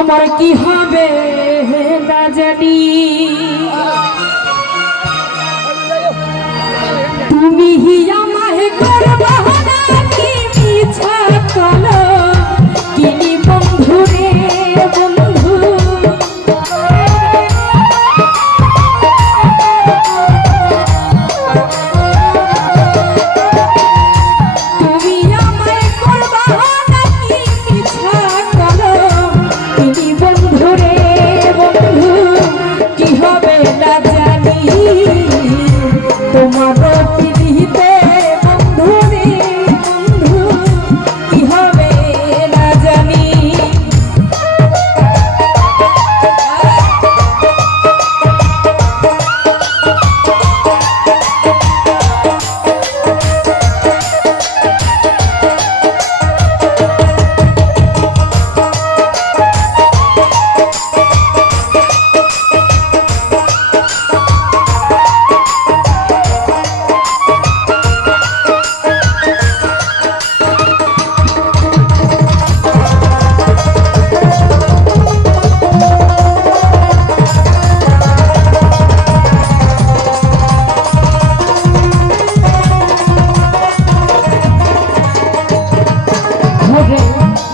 আমার কি হবে না জানি তুমি আমায় করবা নাকি মিছা কলো কিনি বন্ধু রে বন্ধু তুমি আমায় করবা নাকি মিছা কলো কিনি বন্ধু রে বন্ধু কি হবে না জানি তোমার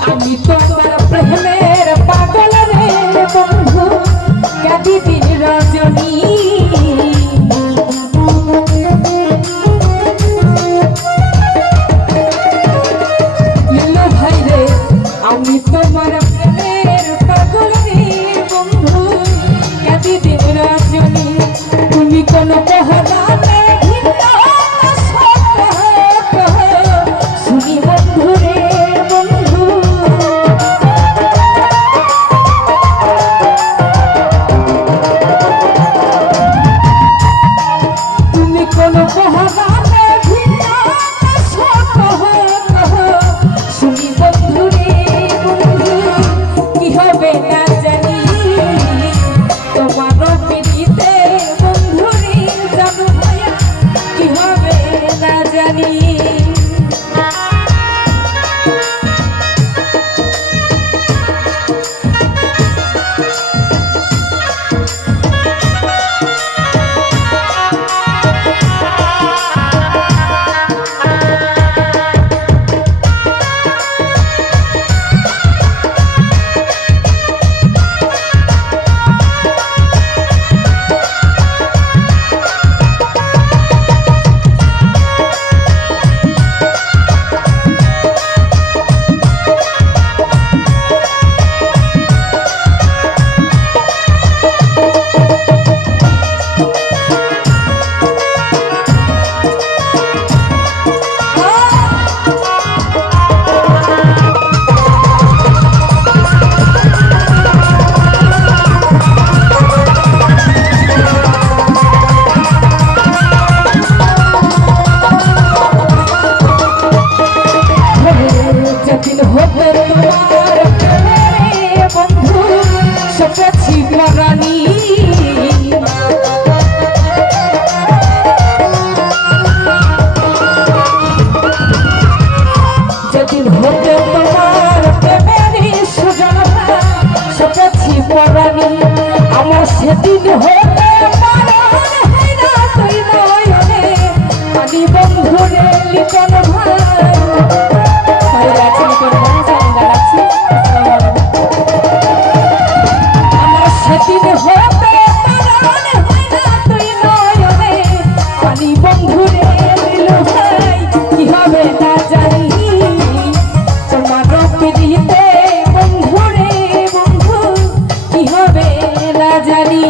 আমি তোমার প্রেমের পাগল রে বন্ধু কাঁদি দিন রজনী লিলো ভাই রে আমি তোমার প্রেমের পাগল রে বন্ধু কাঁদি দিন রজনী তুমি কোন পহলা শুনি বন্ধু রে আমার সেদিন হতে পারে না তুই নয়নে আমি বন্ধু রে লিটন ভাই রাখছি লিটন ভাই রাখছি আমার সেদিন হতে পারে না তুই নয়নে আমি বন্ধু রে লিটন ভাই কি হবে না জানি তোমার প্রীতিতে বন্ধু রে বন্ধু কি হবে না জানি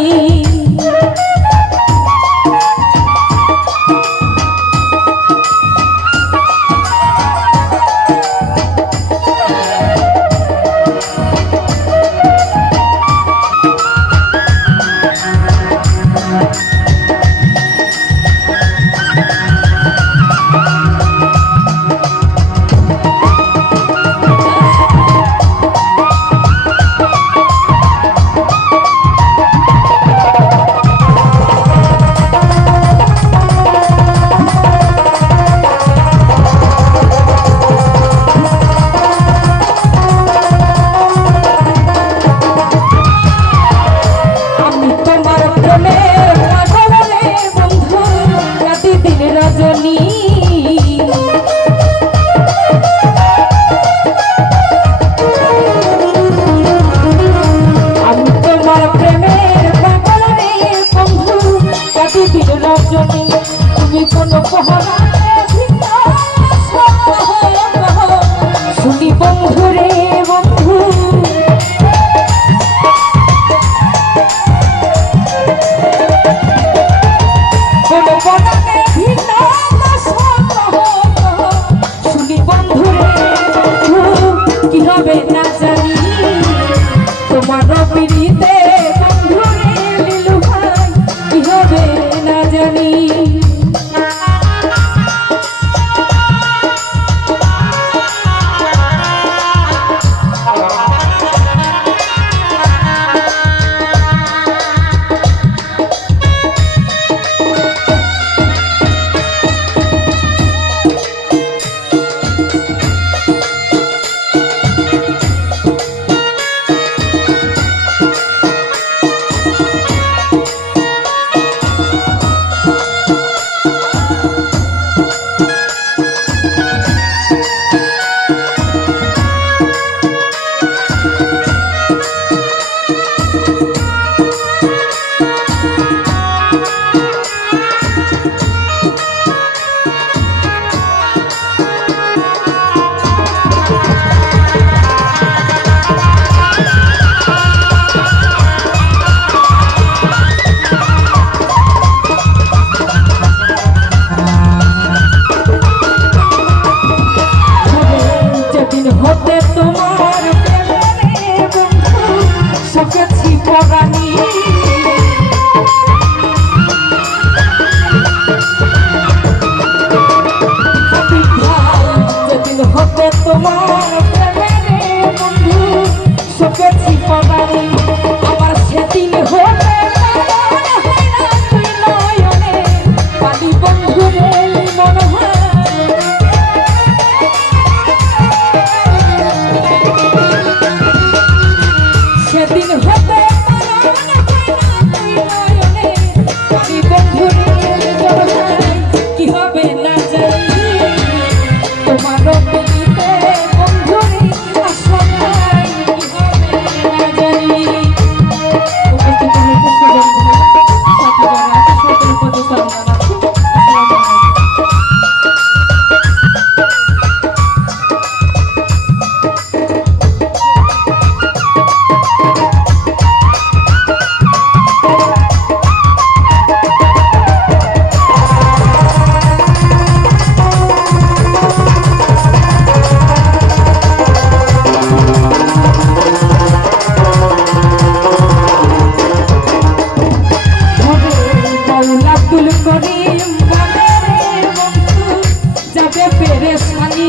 যাবে পেরেশানি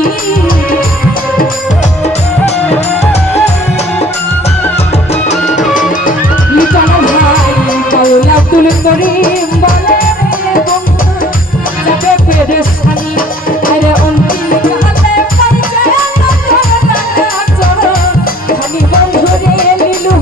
লিটন ভাই বাউল আব্দুল করিম বলে বন্ধু যাবে পেরেশানি আরে অন্তিম কালে পাইছে খালি বন্ধু রে লিলু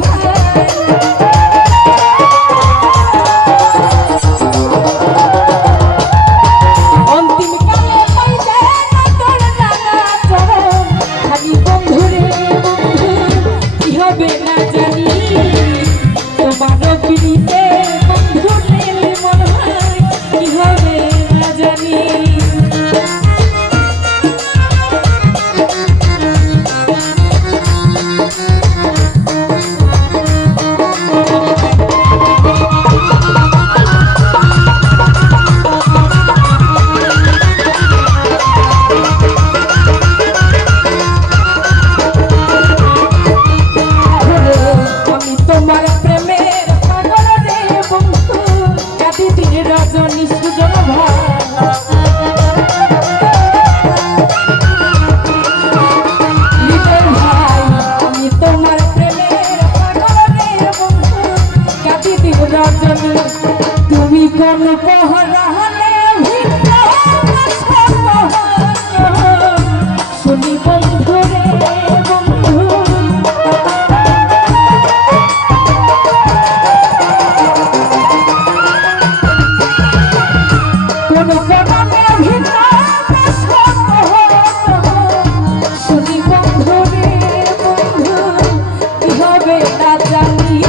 তুমি কোন পহরালে শুনি বন্ধু রে বন্ধু কোন পহরালে শুনি বন্ধু রে বন্ধু কি হবে না জানি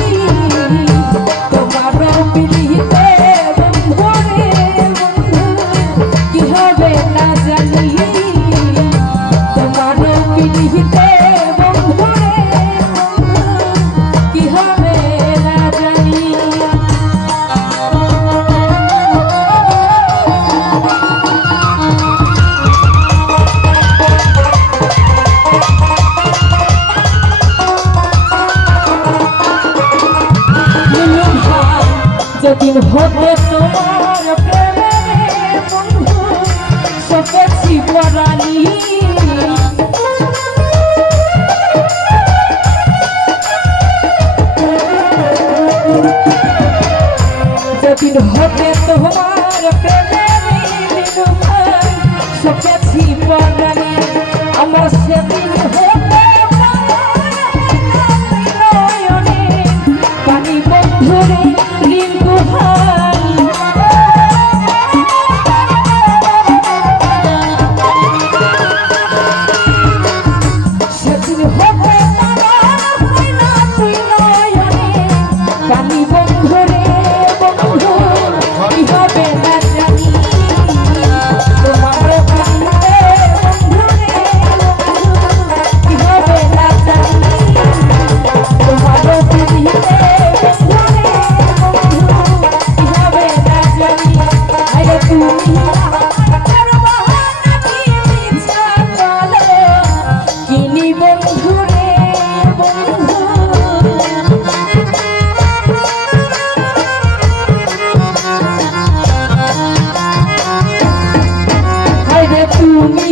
যেদিন হবে তোমার প্রেমে বন্ধু সপেছি পরানি যেদিন হবে তোমার প্রেমে সপেছি পরানি আমার সেদিন হবে পানি বন্ধুরে তুমি